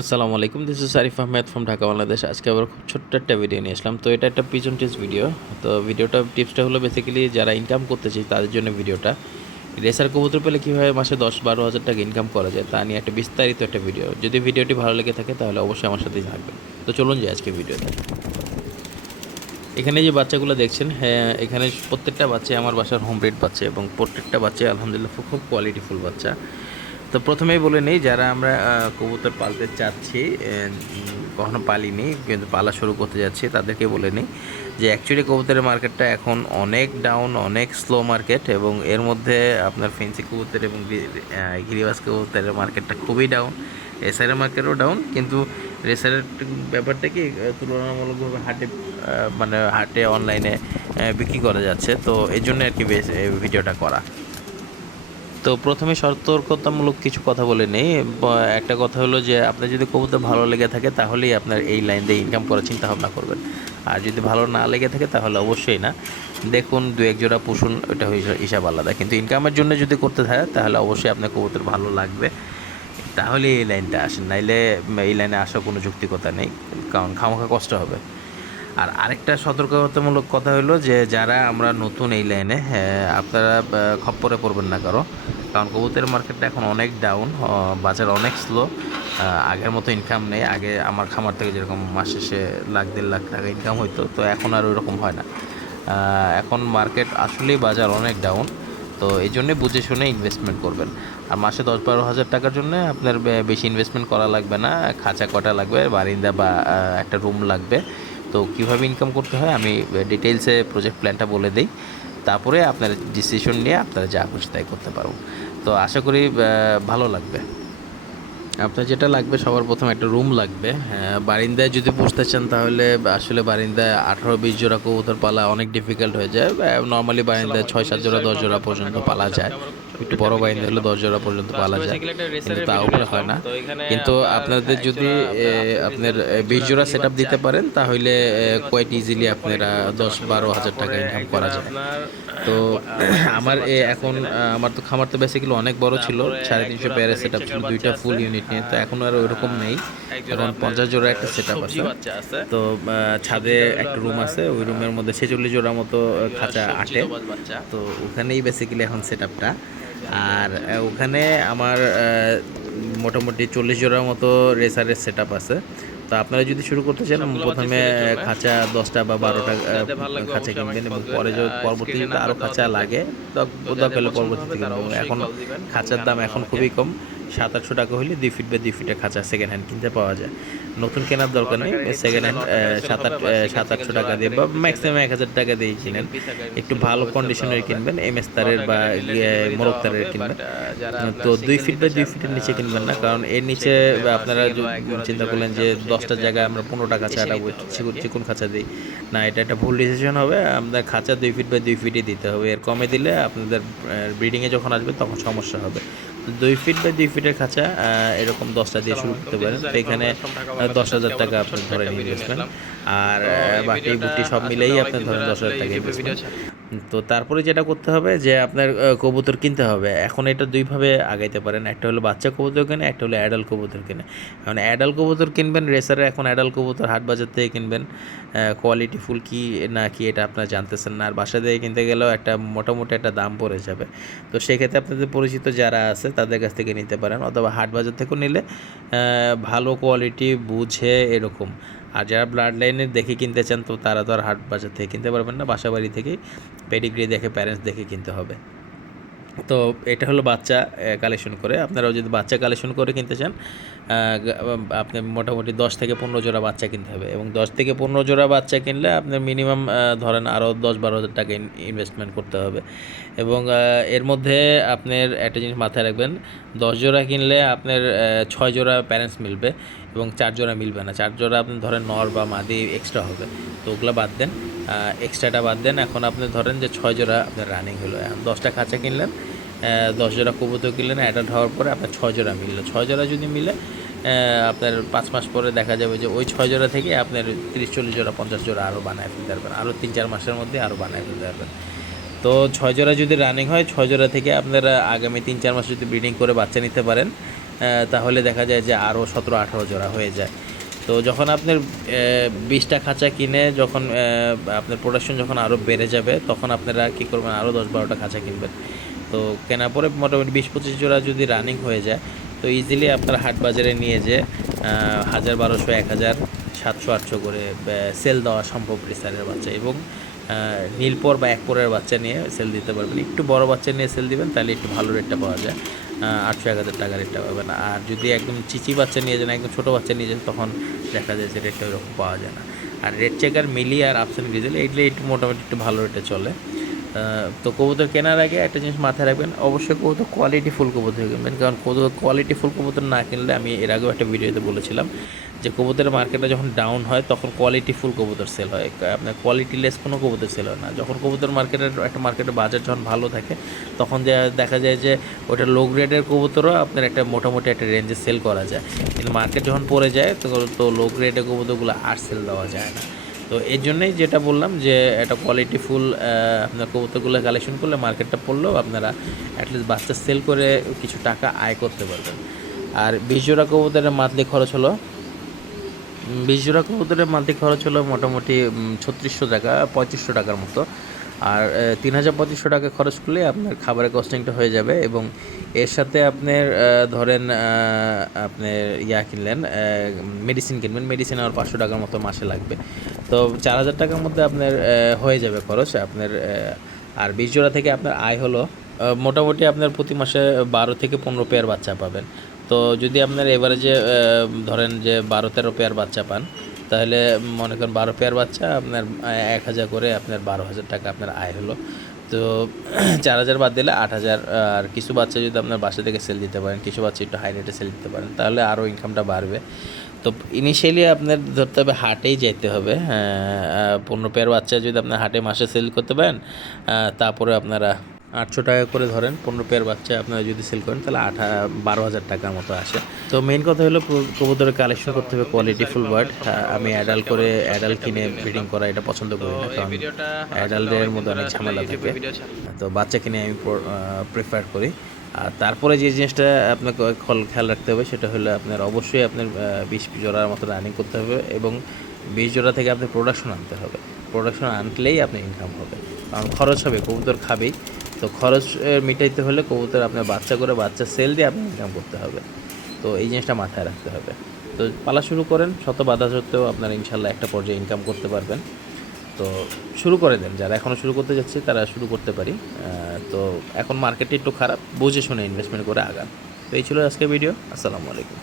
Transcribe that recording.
আসসালামু আলাইকুম, this is Arif Ahmed from Dhaka Bangladesh. আজকে আবার খুব ছোট্ট একটা ভিডিও নিয়ে আসলাম। তো এটা একটা পিজন টিপস ভিডিও। তো টিপসটা হলো বেসিক্যালি যারা ইনকাম করতে চাই তাদের জন্য ভিডিওটা। রেসার কবুতর পেলে কীভাবে মাসে 10-12 হাজার টাকা ইনকাম করা যায় তা নিয়ে একটা বিস্তারিত একটা ভিডিও। যদি ভিডিওটি ভালো লেগে থাকে তাহলে অবশ্যই আমার সাথেই থাকবেন। তো চলুন যাই আজকে ভিডিওতে। এখানে যে বাচ্চাগুলো দেখছেন, হ্যাঁ, এখানে প্রত্যেকটা বাচ্চাই আমার বাসার হোম ব্রিড বাচ্চা এবং প্রত্যেকটা বাচ্চাই আলহামদুলিল্লাহ খুব কোয়ালিটিফুল বাচ্চা। তো প্রথমেই বলে নেই, যারা আমরা কবুতর পালতে চাচ্ছি, কখনো পালিনি কিন্তু পালা শুরু করতে যাচ্ছি, তাদেরকে বলে নিই যে অ্যাকচুয়ালি কবুতরের মার্কেটটা এখন অনেক ডাউন, অনেক স্লো মার্কেট, এবং এর মধ্যে আপনার ফেন্সি কবুতর এবং গিরিবাজ কবুতরের মার্কেটটা খুবই ডাউন। রেসারের মার্কেটও ডাউন, কিন্তু রেসারের ব্যাপারটা কি তুলনামূলকভাবে হাটে অনলাইনে বিক্রি করা যাচ্ছে। তো এই জন্য আর কি বেশ ভিডিওটা করা। তো প্রথমে সতর্কতামূলক কিছু কথা বলে নেই। একটা কথা হলো যে আপনার যদি কবুতর ভালো লেগে থাকে তাহলেই আপনার এই লাইন দিয়ে ইনকাম করার চিন্তা ভাবনা করবেন। আর যদি ভালো না লেগে থাকে তাহলে অবশ্যই না। দেখুন, 2-1 জোড়া পুষুন, ওটা হিসাব আলাদা, কিন্তু ইনকামের জন্য যদি করতে থাকে তাহলে অবশ্যই আপনার কবুতর ভালো লাগবে, তাহলে এই লাইনটা আসেন। নাইলে এই লাইনে আসার কোনো যৌক্তিকতা নেই, কারণ খামোখা কষ্ট হবে। আর আরেকটা সতর্কতামূলক কথা হলো যে যারা আমরা নতুন এই লাইনে, আপনারা খপ্পরে পড়বেন না কারণ কবুতরের মার্কেটটা এখন অনেক ডাউন, বাজার অনেক স্লো। আগের মতো ইনকাম নেই। আগে আমার খামার থেকে যেরকম মাস শেষে 1-1.5 লাখ টাকা ইনকাম হইতো, তো এখন আর ওইরকম হয় না। এখন মার্কেট আসলেই বাজার অনেক ডাউন। তো এই জন্যে বুঝে শুনে ইনভেস্টমেন্ট করবেন। আর মাসে 10-12 হাজার টাকার জন্য আপনার বেশি ইনভেস্টমেন্ট করা লাগবে না। খাঁচা কটা লাগবে, বারিন্দা বা একটা রুম লাগবে। তো কীভাবে ইনকাম করতে হয় আমি ডিটেলসে প্রজেক্ট প্ল্যানটা বলে দিই, তারপরে আপনার ডিসিশন নিয়ে আপনারা যা খুশি তাই করতে পারবো। তো আশা করি ভালো লাগবে। আপনার যেটা লাগবে, সবার প্রথমে একটা রুম লাগবে। বারিন্দায় যদি পুষতে চান তাহলে আসলে বারিন্দায় 18-20 জোড়া কবুতর পালা অনেক ডিফিকাল্ট হয়ে যায়। নর্মালি বারিন্দায় 6-7 জোড়া 10 জোড়া পর্যন্ত পালা যায়। একটু বড় বারিন্দা হলে 10 জোড়া পর্যন্ত পালা যায়, কিন্তু তা উপরে হয় না। কিন্তু আপনাদের যদি আপনার 20 জোড়া সেট দিতে পারেন তাহলে কোয়াইট ইজিলি আপনারা 10-12 হাজার টাকা ইনকাম করা যায়। তো আমার এখন আমার তো খামার তো বেসিক্যালি অনেক বড় ছিল, 350 পেয়ারের সেট আপ ছিল, 2টা ফুল ইউনিট নিয়ে। তো এখন আর ওইরকম নেই, এখন 50 জোড়া একটা সেট আপ আছে। তো ছাদে একটা রুম আছে, ওই রুমের মধ্যে 46 জোড়া মতো খাঁচা আটে। তো ওখানেই বেসিক্যালি এখন সেট আপটা। আর ওখানে আমার মোটামুটি 40 জোড়ার মতো রেসারের সেট আপ আছে। তো আপনারা যদি শুরু করতে চান, প্রথমে খাঁচা 10টা বা 12টা খাঁচা কিনবেন, এবং পরবর্তীতে আরও খাঁচা লাগে দরকার হলে পরবর্তীতে কিনবেন। এখন খাঁচার দাম এখন খুবই কম, 700-800 টাকা হলে 2 ফিট বা 2 ফিটের খাঁচা সেকেন্ড হ্যান্ড কিনতে পাওয়া যায়। নতুন কেনার দরকার নেই, সেকেন্ড হ্যান্ড 700-800 টাকা দিয়ে বা ম্যাক্সিমাম 1000 টাকা দিয়ে কিনেন। একটু ভালো কন্ডিশনের কিনবেন, MS তারের বা মোরগ তারের কিনবেন। তো 2 ফিট বা 2 ফিটের নিচে কিনবেন না, কারণ এর নিচে আপনারা চিন্তা করলেন যে 10টার জায়গায় আমরা 15টা খাঁচা আটাবো, চিকুন খাঁচা দিই না, এটা একটা ভুল ডিসিশন হবে। আপনার খাঁচা 2 ফিট বা 2 ফিটই দিতে হবে, এর কমে দিলে আপনাদের ব্রিডিংয়ে যখন আসবে তখন সমস্যা হবে। 2 ফিট বা 2 ফিটের খাঁচা এরকম 10টা দিয়ে শুরু করতে পারেন। তো এখানে 10,000 টাকা আপনি ধরেন ইনভেস্টমেন্ট, আর বাকি বুটি সব মিলেই আপনি ধরেন 10,000 টাকা ইনভেস্টমেন্ট। তো তারপরে যেটা করতে হবে যে আপনার কবুতর কিনতে হবে। এখন এটা দুইভাবে আগাইতে পারেন, একটা হলো বাচ্চা কবুতর কেনে, একটা হলো অ্যাডাল্ট কবুতর কেনে। এখন অ্যাডাল্ট কবুতর কিনবেন রেসারে, এখন অ্যাডাল্ট কবুতর হাট বাজার থেকে কিনবেন। কোয়ালিটি ফুল কি না কি এটা আপনারা জানতেছেন না, আর বাসা থেকে কিনতে গেলেও একটা মোটামুটি একটা দাম পড়ে যাবে। তো সেক্ষেত্রে আপনাদের পরিচিত যারা আছে তাদের কাছ থেকে নিতে পারেন, অথবা হাট বাজার থেকেও নিলে ভালো কোয়ালিটি বুঝে এরকম। আর যারা ব্লাড লাইনের দেখে কিনতে চান, তো তারা তো আর হাট বাজার থেকে কিনতে পারবেন না, বাসা বাড়ি থেকেই পেডিগ্রি দেখে, প্যারেন্টস দেখে কিনতে হবে। তো এটা হলো বাচ্চা কালেকশন করে। আপনারাও যদি বাচ্চা কালেকশন করে কিনতে চান, আপনি মোটামুটি 10-15 জোড়া বাচ্চা কিনতে হবে, এবং 10-15 জোড়া বাচ্চা কিনলে আপনার মিনিমাম ধরেন আরও 10-12 হাজার টাকা ইনভেস্টমেন্ট করতে হবে। এবং এর মধ্যে আপনার একটা জিনিস মাথায় রাখবেন, 10 জোড়া কিনলে আপনার 6 জোড়া প্যারেন্টস মিলবে এবং 4 জোড়া মিলবে না। 4 জোড়া আপনি ধরেন নর বা মাদি এক্সট্রা হবে, তো ওগুলো বাদ দেন, এক্সট্রাটা বাদ দেন। এখন আপনি ধরেন যে 6 জোড়া আপনার রানিং হলো, এখন 10টা খাঁচা কিনলেন, 10 জোড়া কবুতর কিনলেন, অ্যাডাল্ট হওয়ার পরে আপনার 6 জোড়া মিললো। 6 জোড়া যদি মিলে আপনার 5 মাস পরে দেখা যাবে যে ওই 6 জোড়া থেকে আপনার 30-40 জোড়া 50 জোড়া আরও বানায় ফেলতে পারবেন, আরও 3-4 মাসের মধ্যে আরও বানায় ফেলতে পারবেন। তো 6 জোড়া যদি রানিং হয়, 6 জোড়া থেকে আপনারা আগামী 3-4 মাস যদি ব্রিডিং করে বাচ্চা নিতে পারেন, তাহলে দেখা যায় যে আরও 17-18 জোড়া হয়ে যায়। তো যখন আপনার 20টা খাঁচা কিনে যখন আপনার প্রোডাকশন যখন আরও বেড়ে যাবে তখন আপনারা কী করবেন, আরও 10-12টা খাঁচা কিনবেন। তো কেনার পরে মোটামুটি 20-25 জোড়া যদি রানিং হয়ে যায় তো ইজিলি আপনার হাট বাজারে নিয়ে যেয়ে 1000, 1200, 1000, 700, 800 করে সেল দেওয়া সম্ভব রেসারের বাচ্চা, এবং নীলপর বা একপরের বাচ্চা নিয়ে সেল দিতে পারবেন। একটু বড় বাচ্চা নিয়ে সেল দিবেন তাহলে একটু ভালো রেটটা পাওয়া যায়, 800-1000 টাকা রেটটা পাবেন। আর যদি একদম চিচি বাচ্চা নিয়ে যান, একদম ছোটো বাচ্চা নিয়ে যান, তখন দেখা যায় যে রেটটা ওইরকম পাওয়া যায় না। আর রেড চেকার, মিলি আর আফসান গ্রিজেল এইগুলো একটু মোটামুটি একটু ভালো রেটে চলে। তো কবুতর কেনার আগে একটা জিনিস মাথায় রাখবেন, অবশ্যই কবুতর কোয়ালিটি ফুল কবুতর কিনবেন, কারণ কোয়ালিটি ফুল কবুতর না কিনলে, আমি এর আগেও একটা ভিডিওতে বলেছিলাম যে কবুতরের মার্কেটে যখন ডাউন হয় তখন কোয়ালিটি ফুল কবুতর সেল হয়, আপনার কোয়ালিটি লেস কোনো কবুতর সেল হয় না। যখন কবুতর মার্কেটের বাজার যখন ভালো থাকে তখন দেখা যায় যে ওটা লো গ্রেডের কবুতরও আপনার একটা মোটামুটি একটা রেঞ্জে সেল করা যায়, কিন্তু মার্কেট যখন পড়ে যায় তো লো গ্রেডের কবুতরগুলো আর সেল দেওয়া যায় না। তো এই জন্যই যেটা বললাম যে একটা কোয়ালিটি ফুল আপনার কবুতরগুলো কালেকশন করলে মার্কেটটা পড়লেও আপনারা অ্যাটলিস্ট বাচ্চা সেল করে কিছু টাকা আয় করতে পারবেন। আর 20 জোড়া কবুতরের মান্থলি খরচ হলো 20 জোড়া কবুতরের মান্থলি খরচ হলো মোটামুটি 3600 টাকা, 3500 টাকার মতো। আর 3500 টাকা খরচ করলে আপনার খাবারের কস্টিংটা হয়ে যাবে, এবং এর সাথে আপনার ধরেন আপনার কিনলেন, মেডিসিন কিনবেন, মেডিসিন আর 500 টাকার মতো মাসে লাগবে। তো 4000 টাকার মধ্যে আপনার হয়ে যাবে খরচ আপনার। আর 20 জোড়া থেকে আপনার আয় হলো মোটামুটি আপনার প্রতি মাসে 12 থেকে 15 পেয়ার বাচ্চা পাবেন। তো যদি আপনার এভারেজে ধরেন যে 12-13 পেয়ার বাচ্চা পান, তাহলে মনে করেন 12 পেয়ার বাচ্চা আপনার 1000 করে আপনার 12,000 টাকা আপনার আয় হলো। তো 4000 বাদ দিলে 8000। আর কিছু বাচ্চা যদি আপনার বাসা থেকে সেল দিতে পারেন, কিছু বাচ্চা একটু হাই রেটে সেল দিতে পারেন, তাহলে আরও ইনকামটা বাড়বে। তো ইনিশিয়ালি আপনার ধরতে হবে হাটেই যেতে হবে। 15 পেয়ার বাচ্চা যদি আপনার হাটে মাসে সেল করতে পারেন, তারপরে আপনারা 800 টাকা করে ধরেন 15 পেয়ার বাচ্চা আপনারা যদি সেল করেন, তাহলে 12,000 টাকার মতো আসে। তো মেইন কথা হলো কবুতরের কালেকশন করতে হবে কোয়ালিটি ফুল বার্ড। আমি অ্যাডাল কিনে ব্রিডিং করা এটা পছন্দ করি না, কারণ অ্যাডাল্টের মধ্যে অনেক ঝামেলা থাকে। তো বাচ্চা কিনে আমি প্রেফার করি। আর তারপরে যে জিনিসটা আপনাকে খেয়াল রাখতে হবে সেটা হলো আপনার অবশ্যই আপনার 20 জোড়ার মতো রানিং করতে হবে, এবং 20 জোড়া থেকে আপনি প্রোডাকশন আনতে হবে। প্রোডাকশন আনলেই আপনার ইনকাম হবে, কারণ খরচ হবে, কবুতর খাবেই। তো খরচ মিটাইতে হলে কবুতর আপনার বাচ্চা সেল দিয়ে আপনি ইনকাম করতে হবে। তো এই জিনিসটা মাথায় রাখতে হবে। তো পালা শুরু করেন, শত বাধা সত্ত্বেও আপনারা ইনশাল্লাহ একটা পর্যায়ে ইনকাম করতে পারবেন। তো শুরু করে দেন, যারা এখনও শুরু করতে যাচ্ছে তারা শুরু করতে পারি। তো এখন মার্কেটটা একটু খারাপ, বুঝে শুনে ইনভেস্টমেন্ট করে আগান। তো এই ছিল আজকের ভিডিও। আসসালামু আলাইকুম।